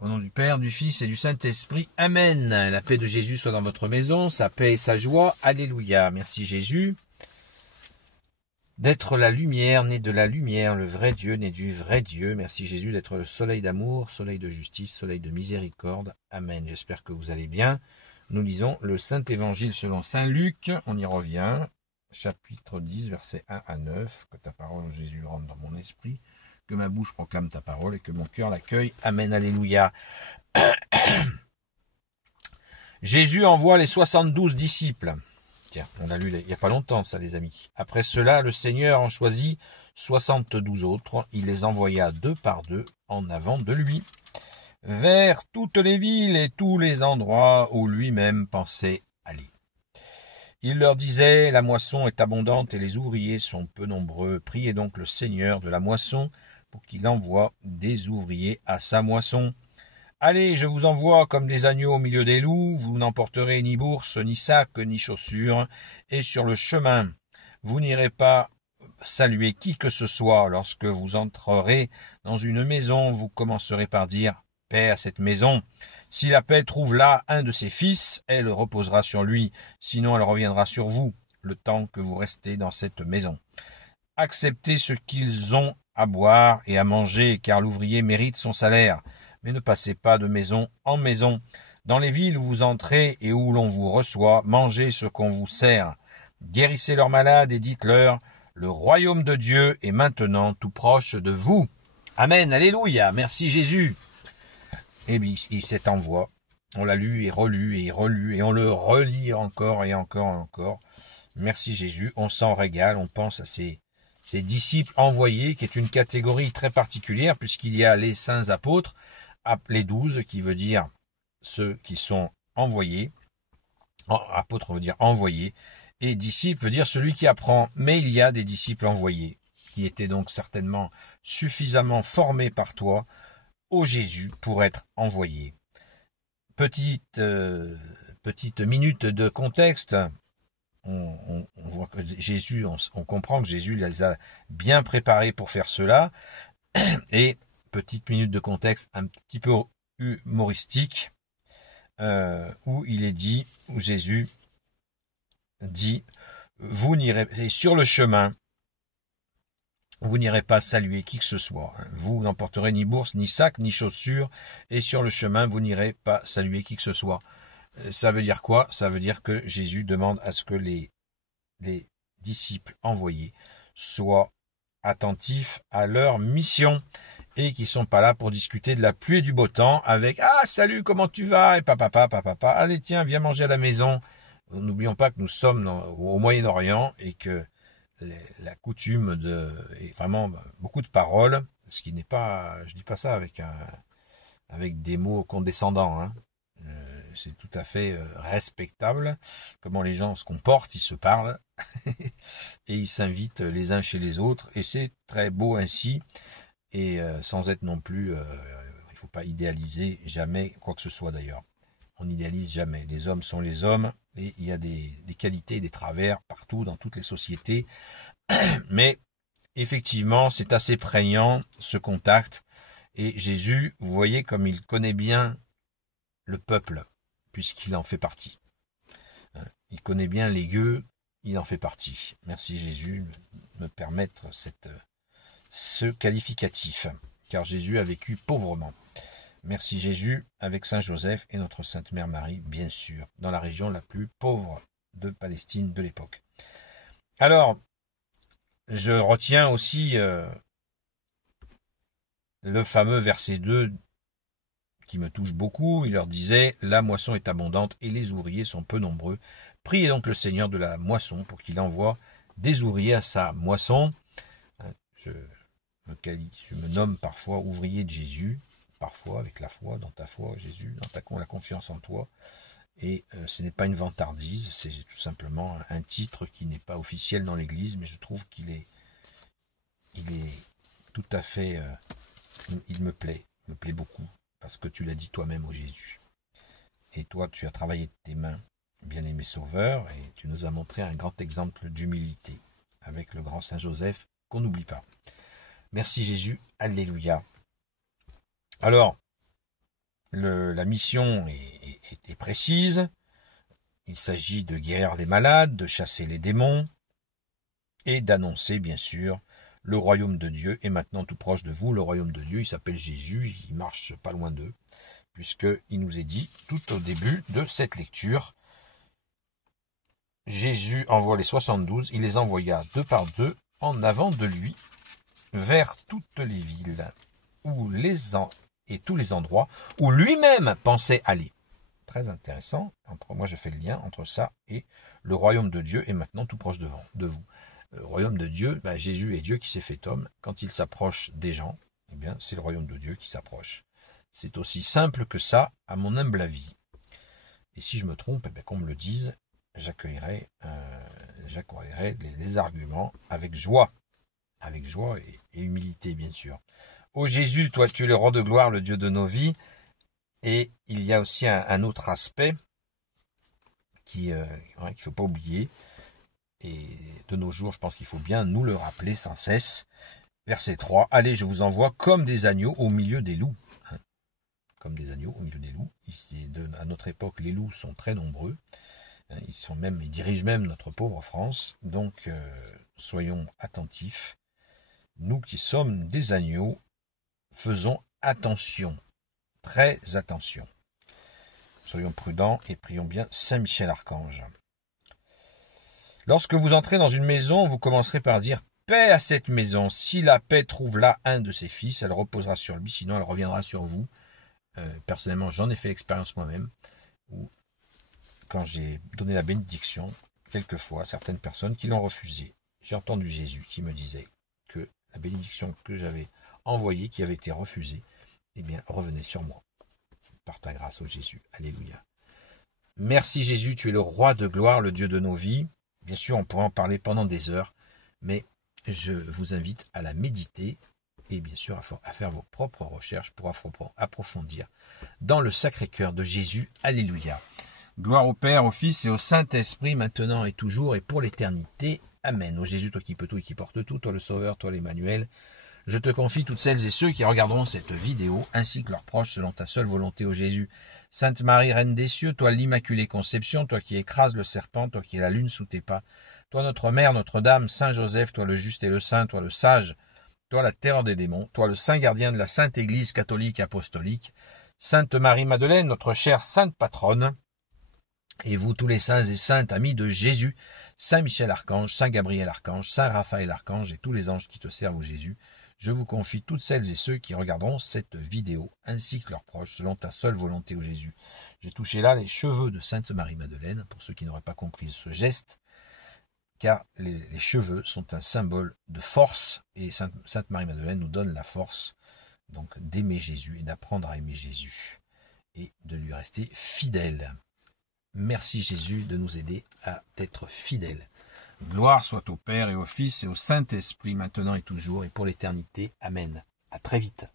Au nom du Père, du Fils et du Saint-Esprit. Amen. La paix de Jésus soit dans votre maison, sa paix et sa joie. Alléluia. Merci Jésus d'être la lumière, né de la lumière, le vrai Dieu, né du vrai Dieu. Merci Jésus d'être le soleil d'amour, soleil de justice, soleil de miséricorde. Amen. J'espère que vous allez bien. Nous lisons le Saint-Évangile selon Saint Luc. On y revient. Chapitre 10, versets 1 à 9. Que ta parole, Jésus, rentre dans mon esprit. Que ma bouche proclame ta parole et que mon cœur l'accueille. Amen. Alléluia. Jésus envoie les 72 disciples. Tiens, on a lu il n'y a pas longtemps ça, les amis. Après cela, le Seigneur en choisit 72 autres. Il les envoya deux par deux en avant de lui, vers toutes les villes et tous les endroits où lui-même pensait aller. Il leur disait, la moisson est abondante et les ouvriers sont peu nombreux. Priez donc le Seigneur de la moisson pour qu'il envoie des ouvriers à sa moisson. Allez, je vous envoie comme des agneaux au milieu des loups, vous n'emporterez ni bourse, ni sac, ni chaussures, et sur le chemin, vous n'irez pas saluer qui que ce soit. Lorsque vous entrerez dans une maison, vous commencerez par dire « Paix à cette maison ». Si la paix trouve là un de ses fils, elle reposera sur lui, sinon elle reviendra sur vous, le temps que vous restez dans cette maison. Acceptez ce qu'ils ont à boire et à manger, car l'ouvrier mérite son salaire. Mais ne passez pas de maison en maison. Dans les villes où vous entrez et où l'on vous reçoit, mangez ce qu'on vous sert. Guérissez leurs malades et dites-leur, le royaume de Dieu est maintenant tout proche de vous. Amen, alléluia, merci Jésus. Et bien, cet envoi, on l'a lu et relu et relu et on le relit encore et encore et encore. Merci Jésus, on s'en régale, on pense à ces disciples envoyés, qui est une catégorie très particulière, puisqu'il y a les saints apôtres, les 12, qui veut dire ceux qui sont envoyés. Apôtre veut dire envoyé, et disciple veut dire celui qui apprend. Mais il y a des disciples envoyés, qui étaient donc certainement suffisamment formés par toi, ô Jésus, pour être envoyés. Petite minute de contexte. On voit que Jésus, on comprend que Jésus les a bien préparés pour faire cela. Et petite minute de contexte un petit peu humoristique, où il est dit, où Jésus dit, vous n'irez, et sur le chemin, vous n'irez pas saluer qui que ce soit. Vous n'emporterez ni bourse, ni sac, ni chaussures, et sur le chemin, vous n'irez pas saluer qui que ce soit. Ça veut dire quoi? Ça veut dire que Jésus demande à ce que les disciples envoyés soient attentifs à leur mission et qui sont pas là pour discuter de la pluie et du beau temps avec « Ah, salut, comment tu vas ?» et « Papa, allez tiens, viens manger à la maison. » N'oublions pas que nous sommes au Moyen-Orient et que la coutume est vraiment beaucoup de paroles, ce qui n'est pas, je dis pas ça avec des mots condescendants, hein. C'est tout à fait respectable comment les gens se comportent, ils se parlent et ils s'invitent les uns chez les autres, et c'est très beau ainsi, et sans être non plus, il ne faut pas idéaliser jamais quoi que ce soit d'ailleurs. On n'idéalise jamais, les hommes sont les hommes, et il y a des qualités et des travers partout dans toutes les sociétés, mais effectivement c'est assez prégnant ce contact, et Jésus, vous voyez comme il connaît bien le peuple, puisqu'il en fait partie. Il connaît bien les gueux, il en fait partie. Merci Jésus de me permettre ce qualificatif, car Jésus a vécu pauvrement. Merci Jésus, avec Saint Joseph et notre Sainte Mère Marie, bien sûr, dans la région la plus pauvre de Palestine de l'époque. Alors, je retiens aussi le fameux verset 2 qui me touche beaucoup. Il leur disait, la moisson est abondante et les ouvriers sont peu nombreux. Priez donc le Seigneur de la moisson pour qu'il envoie des ouvriers à sa moisson. Je me nomme parfois ouvrier de Jésus, parfois avec la foi, dans ta foi, Jésus, dans la confiance en toi. Et ce n'est pas une vantardise, c'est tout simplement un titre qui n'est pas officiel dans l'Église, mais je trouve qu'il est tout à fait, il me plaît beaucoup. Parce que tu l'as dit toi-même, ô Jésus. Et toi, tu as travaillé de tes mains, bien-aimé Sauveur, et tu nous as montré un grand exemple d'humilité, avec le grand Saint Joseph, qu'on n'oublie pas. Merci Jésus, alléluia. Alors, La mission est précise. Il s'agit de guérir les malades, de chasser les démons et d'annoncer, bien sûr, le royaume de Dieu est maintenant tout proche de vous. Le royaume de Dieu, il s'appelle Jésus, il marche pas loin d'eux, puisqu'il nous est dit tout au début de cette lecture, Jésus envoie les 72, il les envoya deux par deux en avant de lui vers toutes les villes et tous les endroits où lui-même pensait aller. Très intéressant. Moi, je fais le lien entre ça et le royaume de Dieu est maintenant tout proche de vous. Le royaume de Dieu, Jésus est Dieu qui s'est fait homme. Quand il s'approche des gens, eh bien, c'est le royaume de Dieu qui s'approche. C'est aussi simple que ça, à mon humble avis. Et si je me trompe, eh bien, qu'on me le dise, j'accueillerai les arguments avec joie et humilité, bien sûr. Ô Jésus, toi, tu es le roi de gloire, le Dieu de nos vies. Et il y a aussi un autre aspect qu'il ne faut pas oublier. Et de nos jours, je pense qu'il faut bien nous le rappeler sans cesse. Verset 3, allez, je vous envoie comme des agneaux au milieu des loups. Comme des agneaux au milieu des loups. Ici, à notre époque, les loups sont très nombreux. Ils dirigent même notre pauvre France. Donc, soyons attentifs. Nous qui sommes des agneaux, faisons attention. Très attention. Soyons prudents et prions bien Saint Michel Archange. Lorsque vous entrez dans une maison, vous commencerez par dire « Paix à cette maison. Si la paix trouve là un de ses fils, elle reposera sur lui, sinon elle reviendra sur vous. » Personnellement, j'en ai fait l'expérience moi-même, où quand j'ai donné la bénédiction, quelquefois, certaines personnes qui l'ont refusé. J'ai entendu Jésus qui me disait que la bénédiction que j'avais envoyée, qui avait été refusée, eh bien, revenez sur moi. Par ta grâce, ô Jésus. Alléluia. Merci Jésus, tu es le roi de gloire, le Dieu de nos vies. Bien sûr, on pourrait en parler pendant des heures, mais je vous invite à la méditer et bien sûr à faire vos propres recherches pour approfondir dans le Sacré-Cœur de Jésus. Alléluia. Gloire au Père, au Fils et au Saint-Esprit, maintenant et toujours et pour l'éternité. Amen. Ô Jésus, toi qui peux tout et qui porte tout, toi le Sauveur, toi l'Emmanuel, je te confie toutes celles et ceux qui regarderont cette vidéo, ainsi que leurs proches, selon ta seule volonté, ô Jésus. Sainte Marie, Reine des cieux, toi l'Immaculée Conception, toi qui écrases le serpent, toi qui es la lune sous tes pas, toi notre Mère, Notre-Dame, Saint Joseph, toi le juste et le saint, toi le sage, toi la terreur des démons, toi le saint gardien de la Sainte Église catholique apostolique, Sainte Marie-Madeleine, notre chère Sainte Patronne, et vous tous les saints et saintes amis de Jésus, Saint Michel Archange, Saint Gabriel Archange, Saint Raphaël Archange et tous les anges qui te servent, ô Jésus, je vous confie toutes celles et ceux qui regarderont cette vidéo, ainsi que leurs proches, selon ta seule volonté, ô Jésus. J'ai touché là les cheveux de Sainte Marie-Madeleine, pour ceux qui n'auraient pas compris ce geste, car les cheveux sont un symbole de force, et Sainte Marie-Madeleine nous donne la force donc d'aimer Jésus et d'apprendre à aimer Jésus, et de lui rester fidèle. Merci Jésus de nous aider à être fidèles. Gloire soit au Père et au Fils et au Saint-Esprit, maintenant et toujours et pour l'éternité. Amen. À très vite.